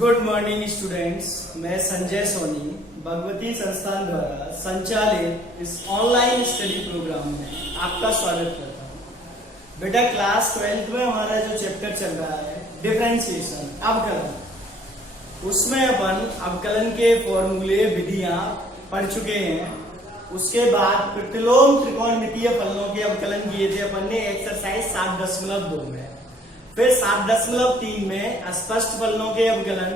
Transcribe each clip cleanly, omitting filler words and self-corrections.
Good morning students, मैं संजय सोनी भगवती संस्थान द्वारा संचालित इस ऑनलाइन स्टडी प्रोग्राम में आपका स्वागत करता हूँ। बेटा क्लास 12th में हमारा जो चैप्टर चल रहा है डिफरेंशिएशन, अवकलन, उसमें अपन अवकलन के फॉर्मूले विधियां पढ़ चुके हैं। उसके बाद प्रतिलोम त्रिकोणमितीय फलनों के अवकलन किए थे अपन ने एक्सरसाइज 7.2 में। फिर 7.3 में स्पष्ट फलनों के अवकलन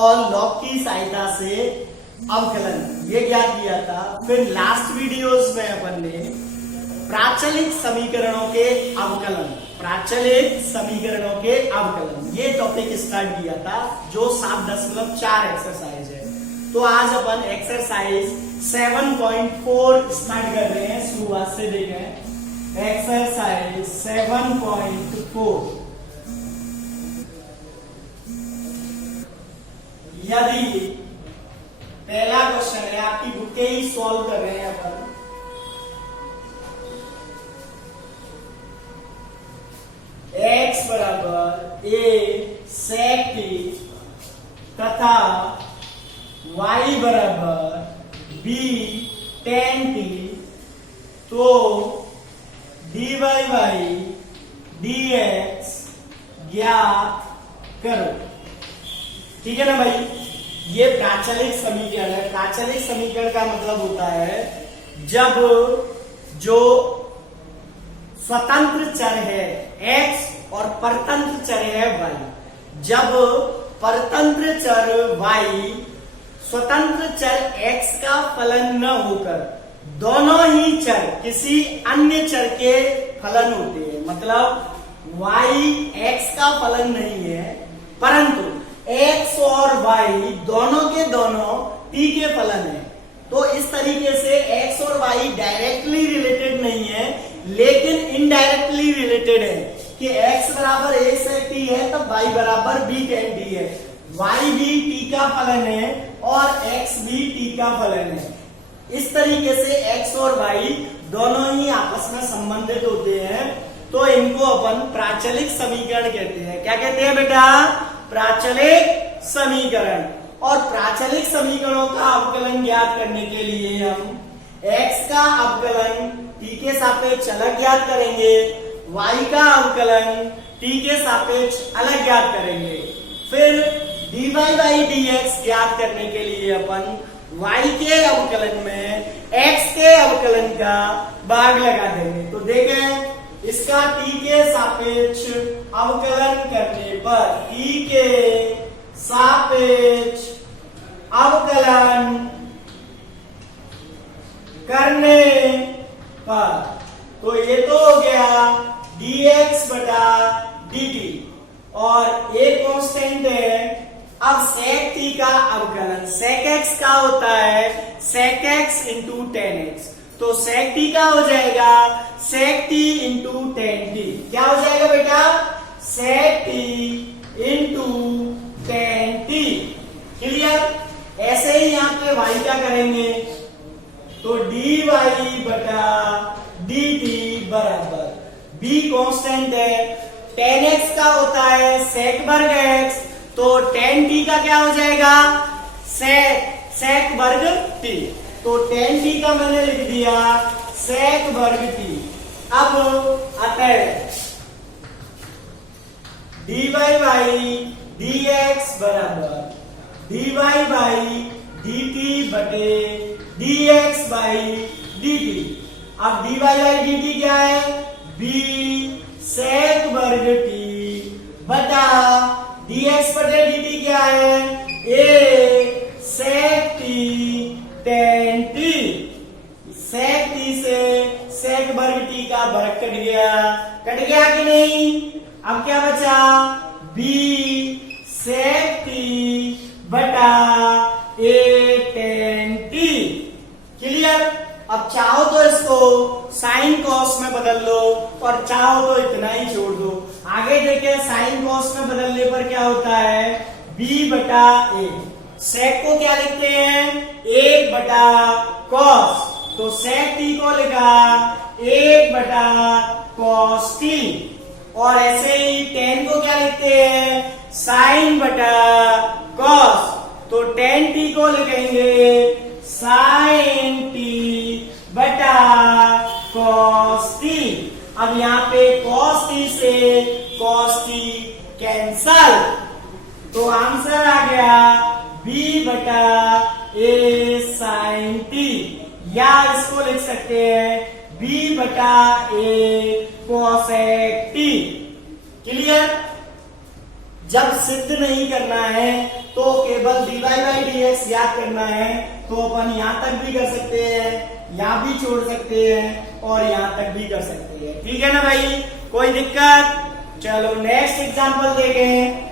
और लॉग की सहायता से अवकलन ये ज्ञात किया था। फिर लास्ट वीडियोस में अपन ने प्राचलिक समीकरणों के अवकलन, ये टॉपिक स्टार्ट किया था जो 7.4 एक्सरसाइज है। तो आज अपन एक्सरसाइज 7.4 स्टार्ट कर रहे हैं। शुरुआत से देखें, एक्सरसाइज 7.4। यदि पहला क्वेश्चन है, आपकी बुक के ही सॉल्व कर रहे हैं अपन। x बराबर a sec t तथा y बराबर b tan t, तो dy बाई dx ज्ञात करो। ठीक है ना भाई, ये प्राचलिक समीकरण है। प्राचलिक समीकरण का मतलब होता है जब जो स्वतंत्र चर है x और परतंत्र चर है y, जब परतंत्र चर y स्वतंत्र चर x का फलन न होकर दोनों ही चर किसी अन्य चर के फलन होते हैं। मतलब y x का फलन नहीं है, परंतु x और y दोनों के दोनों t के फलन है। तो इस तरीके से x और y डायरेक्टली रिलेटेड नहीं है, लेकिन इनडायरेक्टली रिलेटेड है कि x बराबर a sec t है तब y बराबर b tan t है। y भी t का फलन है और x भी t का फलन है। इस तरीके से x और y दोनों ही आपस में संबंधित होते हैं, तो इनको अपन प्राचलिक समीकरण कहते हैं। क्या कहते हैं बेटा? प्राचलिक समीकरण। और प्राचलिक समीकरणों का अवकलन ज्ञात करने के लिए हम x का अवकलन t के सापेक्ष अलग ज्ञात करेंगे, y का अवकलन t के सापेक्ष अलग ज्ञात करेंगे। फिर dy बाई dx ज्ञात करने के लिए अपन y के अवकलन में x के अवकलन का भाग लगा देंगे। तो देखें, इसका t के सापेक्ष अवकलन करने पर, t के सापेक्ष अवकलन करने पर, तो ये तो हो गया dx बटा dt और एक कांस्टेंट है। अब sec t का अवकलन sec x का होता है sec x into tan x, तो sec t का हो जाएगा sec t into tan t। क्या हो जाएगा बेटा? sec t into tan t। Clear? ऐसे ही यहाँ पे y क्या करेंगे, तो dy बटा dt बराबर b कांस्टेंट है, tan x का होता है sec वर्ग x, तो tan t का क्या हो जाएगा? sec वर्ग t। तो tan t का मैंने लिख दिया sec वर्ग t। अब अतः dy बाई dx बराबर dy बाई dt बटे dx बाई dt। अब dy बाई dt क्या है? b sec वर्ग t बटा dx बटे dt क्या है? a sec t tan t। sec t से sec वर्ग t का वर्ग कट गया कि नहीं? अब क्या बचा? b sec t बटा a tan t। क्लियर? अब चाहो तो इसको साइन कॉस में बदल लो और चाहो तो इतना ही छोड़ दो। आगे देखें, साइन कॉस में बदलने पर क्या होता है? b बटा a। sec को क्या लिखते हैं? 1 बटा cos, तो sec t को लिखा 1 बटा cos t। और ऐसे ही tan को क्या लिखते हैं? साइन बटा कॉस, तो tan t को लिखेंगे sin t बटा cos t। अब यहाँ पे cos t से cos t कैंसल, तो आंसर आ गया b बटा a sin t, या इसको लिख सकते हैं b बटा a cosec t। क्लियर? जब सिद्ध नहीं करना है तो केवल dy बाई dx याद करना है, तो अपन यहां तक भी कर सकते हैं, यहां भी छोड़ सकते हैं और यहां तक भी कर सकते हैं। ठीक है ना भाई, कोई दिक्कत? चलो नेक्स्ट एग्जांपल देखें।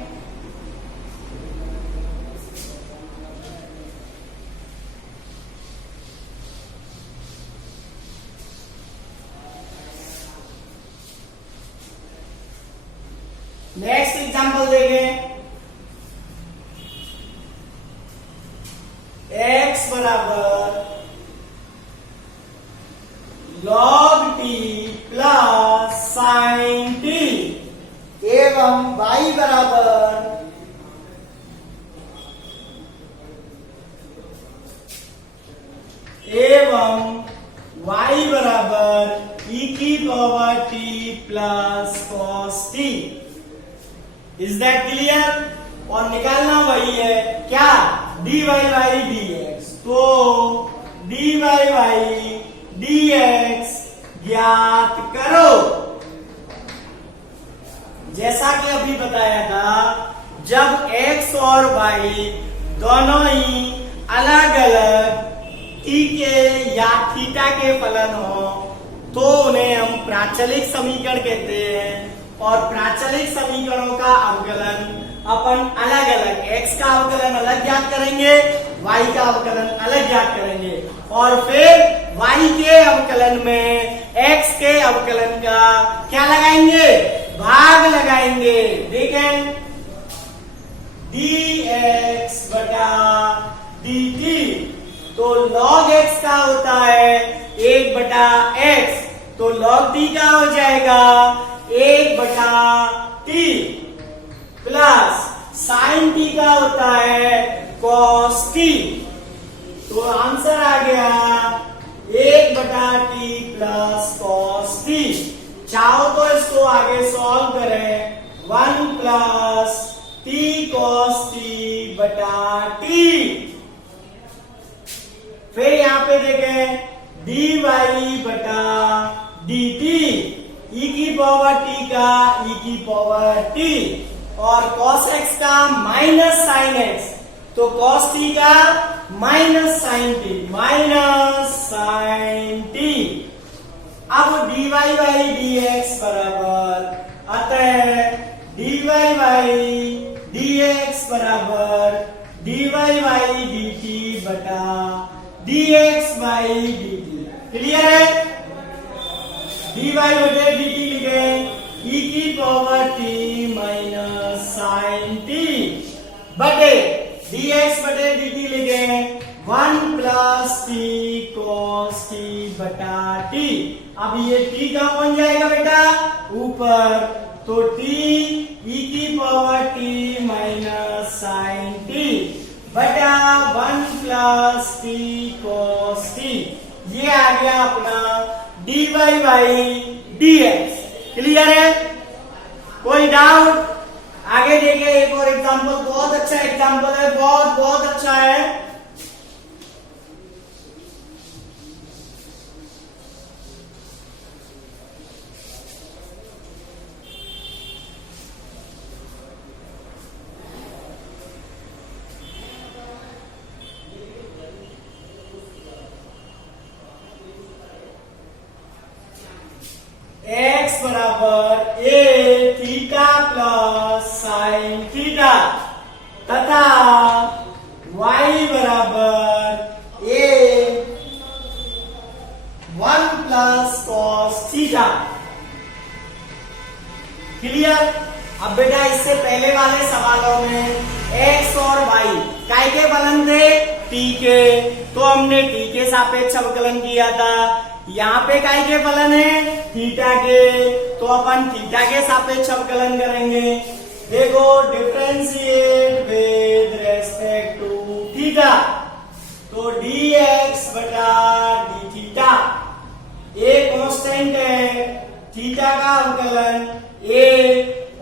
नेक्स्ट एग्जांपल देखें। x बराबर log t plus sin t एवं y बराबर e की power t plus cos t। Is that clear? और निकालना वही है क्या, dy बाई dx, तो dy बाई dx ज्ञात करो। जैसा कि अभी बताया था, जब x और y दोनों ही अलग अलग t के या थीटा के फलन हो तो उन्हें हम प्राचलिक समीकरण कहते हैं। और प्राचलिक समीकरणों का अवकलन अपन अलग अलग, x का अवकलन अलग ज्ञात करेंगे, y का अवकलन अलग ज्ञात करेंगे, और फिर y के अवकलन में x के अवकलन का क्या लगाएंगे, भाग लगाएंगे। देखें, dx बटा dt, तो log x का होता है 1 बटा x, तो log t का हो जाएगा 1 बटा t, प्लस साइन t का होता है cos t, तो आंसर आ गया 1 बटा t प्लस cos t। चाहो तो इसको आगे सॉल्व करें, 1 प्लस t cos t बटा t। फिर यहां पे देखें, dy बटा dt, e की पावर t का e की पावर t, और cos x का माइनस साइन x, तो cos t का minus sine t, minus sine t। अब dy बाई dx बराबर, अतः dy बाई dx बराबर dy बाई dt बटा dx बाई dt। क्लियर है? dy बटे dt लिखे e की power t minus sine t बटे dx बटे dt लिखे 1 प्लस t cos t बटा t। अब ये t कहां बन जाएगा बेटा, ऊपर, तो t e की power t minus sine t बटा 1 प्लस t cos t। ये आ गया अपना dy बाई dx। क्लियर है? कोई डाउट? आगे देखिए, एक और एग्जांपल, बहुत अच्छा एग्जांपल है, बहुत बहुत अच्छा है। x बराबर a theta plus sine theta तथा y बराबर a 1 plus cos theta. Clear? अब बेटा इससे पहले वाले सवालों में x और y काय के फलन थे, t के, तो हमने t के सापेक्ष अवकलन किया था। यहाँ पे काय के फलन है, थीटा के, तो अपन थीटा के सापेक्ष अवकलन करेंगे। देखो, differentiate with respect to theta. तो dx बटा डी थीटा ए कांस्टेंट है, थीटा का अवकलन a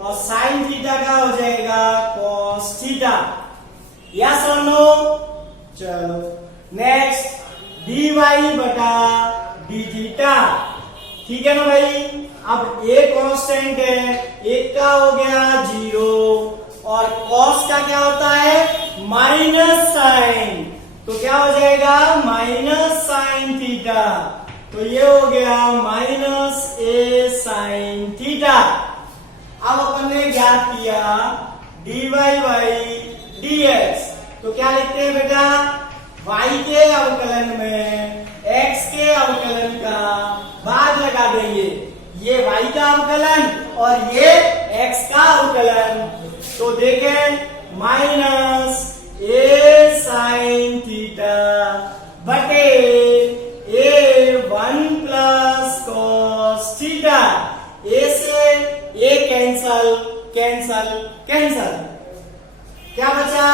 और साइन थीटा का हो जाएगा cos थीटा। यस और नो? चलो नेक्स्ट dy बटा डी थीटा, ठीक है ना भाई। अब a कांस्टेंट है, एक का हो गया 0 और cos का क्या होता है माइनस साइन, तो क्या हो जाएगा माइनस साइन थीटा, तो ये हो गया माइनस ए साइन थीटा। अब अपन ने ज्ञात किया dy बाई dx, तो क्या लिखते हैं बेटा y के अवकलन में x के अवकलन का भाग लगा देंगे, ये y का अवकलन और ये x का अवकलन, तो देखें माइनस ए साइन थीटा बटे ए 1 प्लस कॉस थीटा। ए से ए कैंसल कैंसल कैंसल, क्या बचा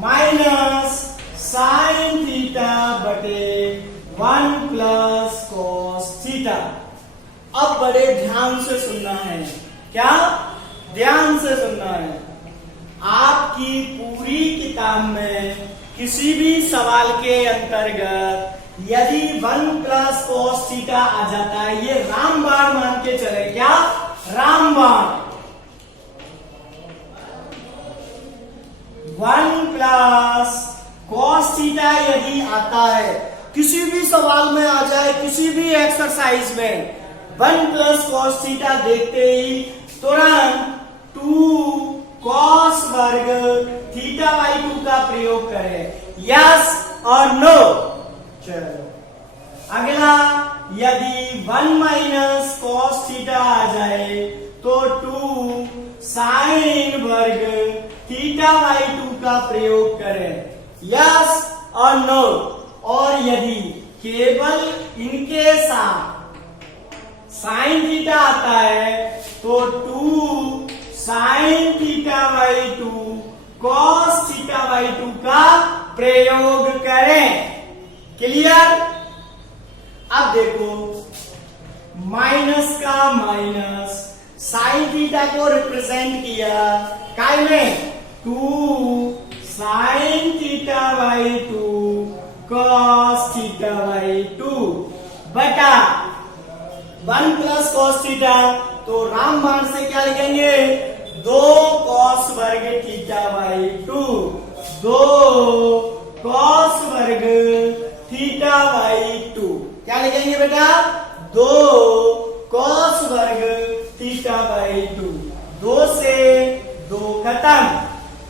माइनस साइन थीटा बटे 1 प्लस कॉस थीटा। अब बड़े ध्यान से सुनना है, क्या ध्यान से सुनना है। आपकी पूरी किताब में किसी भी सवाल के अंतर्गत यदि 1 प्लस कॉस थीटा आ जाता है, ये रामबाण मान के चले, क्या रामबाण। 1 प्लस कॉस थीटा यदि आता है, किसी भी सवाल में आ जाए, किसी भी एक्सरसाइज में 1 प्लस कॉस थीटा देखते ही तुरंत 2 कॉस वर्ग थीटा बाई 2 का प्रयोग करें, यस और नो। चलो अगला, यदि 1 माइनस कॉस थीटा आ जाए तो 2 साइन वर्ग थीटा बाई 2 का प्रयोग करें, यस और नो। और यदि केवल इनके साथ साइन थीटा आता है तो 2 sine theta by 2 cos theta by 2 का प्रयोग करें, क्लियर। अब देखो माइनस का माइनस साइन थीटा को रिप्रेजेंट किया काय में 2 sine theta by 2 cos theta by 2 बटा 1 प्लस कॉस थीटा, तो रामबाण से क्या लिखेंगे 2 कॉस वर्ग थीटा बाई 2, 2 कॉस वर्ग थीटा बाई 2, क्या लिखेंगे बेटा 2 कॉस वर्ग थीटा बाई 2, 2 से 2 खत्म,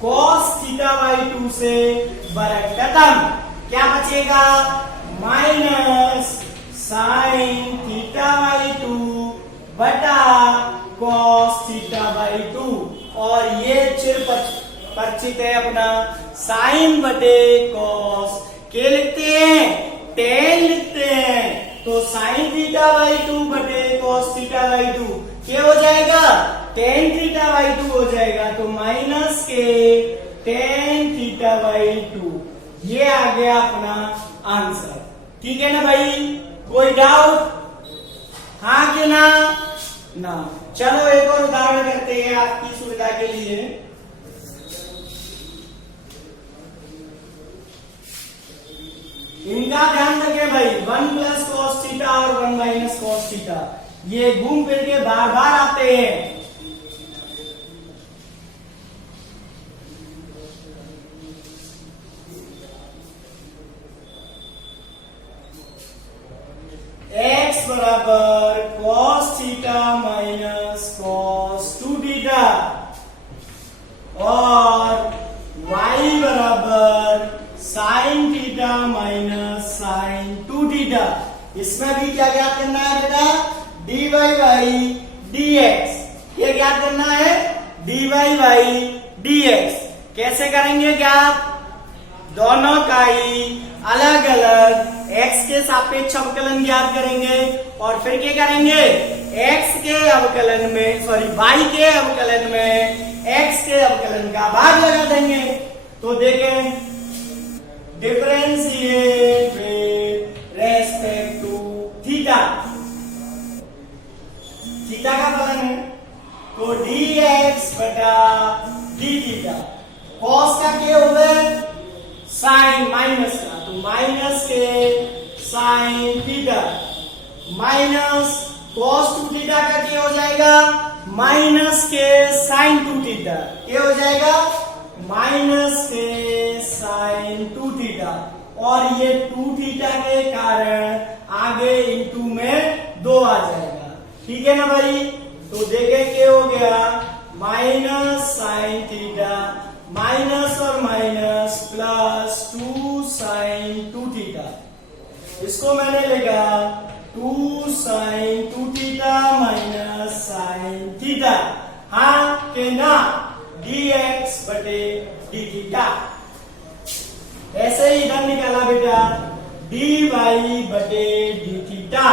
कॉस थीटा बाई 2 से वर्ग खत्म, क्या बचेगा माइनस साइन थीटा बाई 2 बटा कॉस थीटा बाई 2। और ये चिर परिचित है अपना साइन बटे कॉस, के लिखते हैं टेन लिखते हैं, तो साइन थीटा बाई 2 बटे कॉस थीटा बाई 2 क्या हो जाएगा टेन थीटा बाई 2 हो जाएगा, तो माइनस के टेन थीटा बाई 2, ये आ गया अपना आंसर, ठीक है ना भाई। कोई डाउट, हाँ कि ना? ना। चलो एक और उदाहरण करते हैं आपकी सुविधा के लिए। इनका ध्यान रखें भाई, 1 प्लस कॉस थीटा और 1 माइनस कॉस थीटा ये घूम फिर के बार बार आते हैं। x बराबर cos theta minus cos 2 theta और y बराबर sine theta minus sine 2 theta. इसमें भी क्या ज्ञात करना है बेटा dy बाई dx, ये ज्ञात करना है dy बाई dx। कैसे करेंगे ज्ञात, दोनों का ही अलग अलग x के सापेक्ष अवकलन ज्ञात करेंगे और फिर क्या करेंगे, x के अवकलन में y के अवकलन में x के अवकलन का भाग लगा देंगे। तो देखें, differentiate with respect to theta, theta का फलन है तो dx बटा d थीटा, कॉस का क्या होगा, साइन माइनस का, तो माइनस के sign theta minus cos two theta का क्या हो जाएगा, माइनस के साइन टू थीटा, क्या हो जाएगा, माइनस के साइन टू थीटा, और ये टू थीटा के कारण आगे इंटू में 2 आ जाएगा। ठीक है ना भाई, तो देखें क्या हो गया, माइनस साइन थीटा माइनस और माइनस प्लस 2 साइन 2 थीटा, इसको मैंने लिखा 2 sine 2 theta minus sine theta, हाँ के ना, dx बटे d थीटा। ऐसे ही इधर निकाला बेटा dy बटे d थीटा,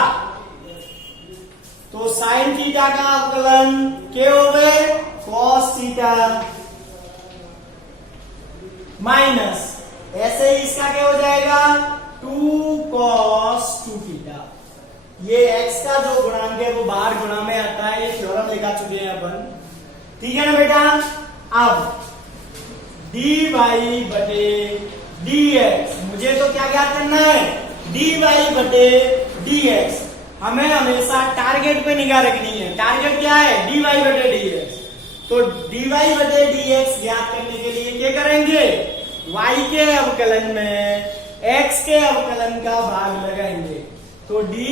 तो साइन थीटा का अवकलन क्या हो गए, कॉस थीटा माइनस, ऐसे ही इसका क्या हो जाएगा 2 cos 2 थीटा। ये x का जो गुणांक है वो बाहर गुणा में आता है, ये थ्योरम लिखा चुके हैं अपन। ठीक है ना बेटा, अब dy बटे dx, मुझे तो क्या ज्ञात करना है, dy बटे dx, हमें हमेशा टारगेट पे निगाह रखनी है। टारगेट क्या है, dy बटे dx, तो dy बटे dx ज्ञात करने के लिए क्या करेंगे, y के अवकलन में x के अवकलन का भाग लगाएंगे, तो dy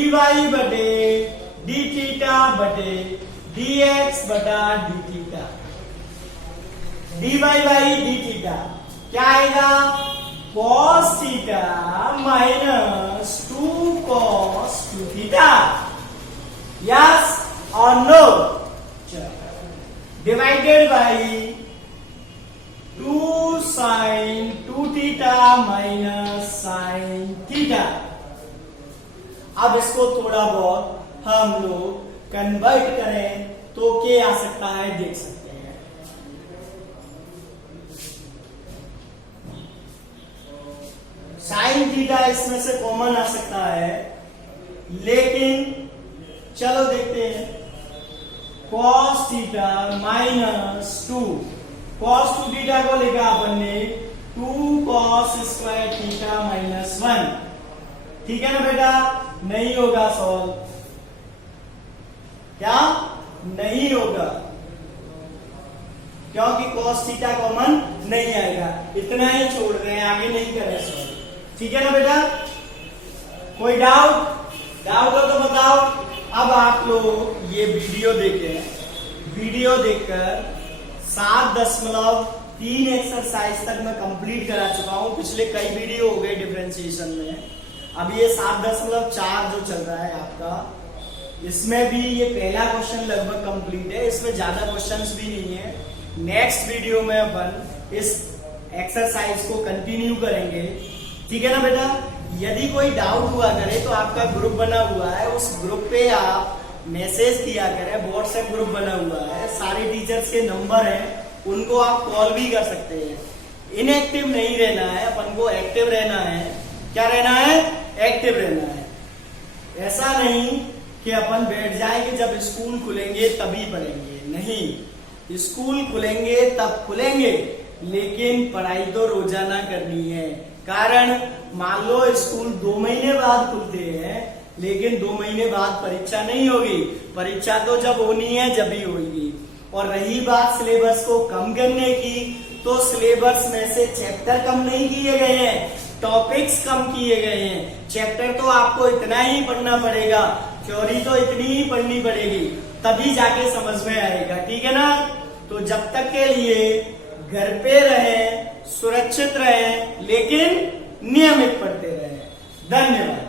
बटे d थीटा बटे dx बटा d theta, dy by d theta क्या आएगा, cos theta minus 2 cos 2 theta, yes और no, divided by 2 sine 2 theta minus sine theta. अब इसको थोड़ा बहुत हम लोग कन्वर्ट करें तो क्या आ सकता है, देख सकते हैं। साइन थीटा इसमें से कॉमन आ सकता है, लेकिन चलो देखते हैं, cos theta minus 2, cos 2 theta को लिखा अपन ने 2 cos स्क्वायर थीटा माइनस 1। ठीक है ना बेटा, नहीं होगा सॉल्व, क्या नहीं होगा, क्योंकि cos थीटा कॉमन नहीं आएगा, इतना ही छोड़ रहे हैं, आगे नहीं कर रहे सॉल्व। ठीक है ना बेटा, कोई डाउट हो तो बताओ। अब आप लोग ये वीडियो देखें, वीडियो देखकर 7.3 एक्सरसाइज तक मैं कंप्लीट करा चुका हूं, पिछले कई वीडियो हो गए डिफरेंशिएशन में। अब ये 7.4 जो चल रहा है आपका, इसमें भी ये पहला क्वेश्चन लगभग कंप्लीट है, इसमें ज्यादा क्वेश्चंस भी नहीं है। नेक्स्ट वीडियो में अपन इस एक्सरसाइज को कंटिन्यू करेंगे। ठीक है ना बेटा, यदि कोई डाउट हुआ करे तो आपका ग्रुप बना हुआ है, उस ग्रुप पे आप मैसेज किया करें, व्हाट्सएप ग्रुप बना हुआ है, सारे टीचर्स के नंबर हैं, उनको आप कॉल भी कर सकते हैं। इनएक्टिव नहीं रहना है, अपन को एक्टिव रहना है। क्या रहना है, एक्टिव रहना है। ऐसा नहीं कि अपन बैठ जाए कि जब स्कूल खुलेंगे तभी पढ़ेंगे, नहीं, स्कूल खुलेंगे तब खुलेंगे, लेकिन पढ़ाई तो रोजाना करनी है। कारण मान लो स्कूल 2 महीने बाद खुलते हैं, लेकिन 2 महीने बाद परीक्षा नहीं होगी, परीक्षा तो जब होनी है जब ही होगी। और रही बात सिलेबस को कम करने की, तो सिलेबस में से चैप्टर कम नहीं किए गए हैं, टॉपिक्स कम किए गए हैं। चैप्टर तो आपको इतना ही पढ़ना पड़ेगा, थ्योरी तो इतनी ही पढ़नी पड़ेगी, तभी जाके समझ में आएगा। ठीक है ना, तो जब तक के लिए घर पे रहें, सुरक्षित रहें, लेकिन नियमित पढ़ते रहें। धन्यवाद।